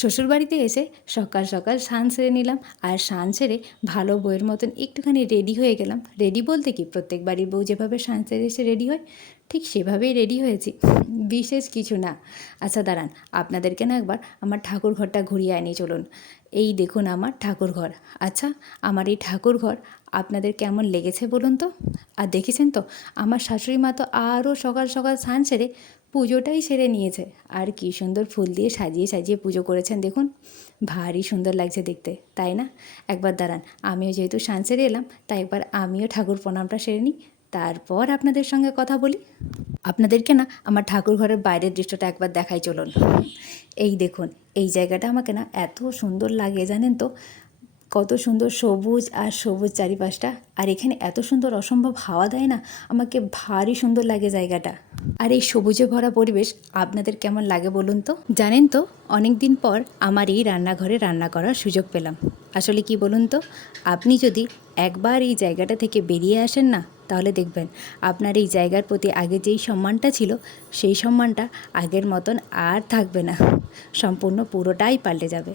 শ্বশুরবাড়িতে এসে সকাল সকাল স্নান সেরে নিলাম, আর স্নান সেরে ভালো বউয়ের মতন একটুখানি রেডি হয়ে গেলাম। রেডি বলতে কি, প্রত্যেক বাড়ির বউ যেভাবে স্নান সেরে এসে রেডি হয় ঠিক সেভাবেই রেডি হয়েছি, বিশেষ কিছু না। আচ্ছা দাঁড়ান, আপনাদেরকে না একবার আমার ঠাকুর ঘরটা ঘুরিয়ে আনি চলুন। এই দেখুন আমার ঠাকুর ঘর। আচ্ছা, আমার এই ঠাকুর ঘর আপনাদের কেমন লেগেছে বলুন তো? আর দেখেছেন তো, আমার শাশুড়ি মা তো আরও সকাল সকাল স্নান সেরে পুজোটাই সেরে নিয়েছে। আর কী সুন্দর ফুল দিয়ে সাজিয়ে সাজিয়ে পুজো করেছেন দেখুন, ভারী সুন্দর লাগছে দেখতে, তাই না? একবার দাঁড়ান, আমিও যেহেতু স্নান সেরে এলাম, তাই একবার আমিও ঠাকুর প্রণামটা সেরে নিই, তারপর আপনাদের সঙ্গে কথা বলি। আপনাদেরকে না আমার ঠাকুর ঘরের বাইরের দৃশ্যটা একবার দেখাই চলুন। এই দেখুন, এই জায়গাটা আমাকে না এত সুন্দর লাগে জানেন তো, কত সুন্দর সবুজ আর সবুজ চারিপাশটা, আর এখানে এত সুন্দর অসম্ভব হাওয়া দেয় না, আমাকে ভারী সুন্দর লাগে জায়গাটা। আর এই সবুজে ভরা পরিবেশ আপনাদের কেমন লাগে বলুন তো? জানেন তো, অনেক দিন পর আমার এই রান্নাঘরে রান্না করার সুযোগ পেলাম। আসলে কি বলুন তো, আপনি যদি একবার এই জায়গাটা থেকে বেরিয়ে আসেন না, তাহলে দেখবেন আপনার এই জায়গার প্রতি আগে যেই সম্মানটা ছিল, সেই সম্মানটা আগের মতন আর থাকবে না, সম্পূর্ণ পুরোটাই পাল্টে যাবে।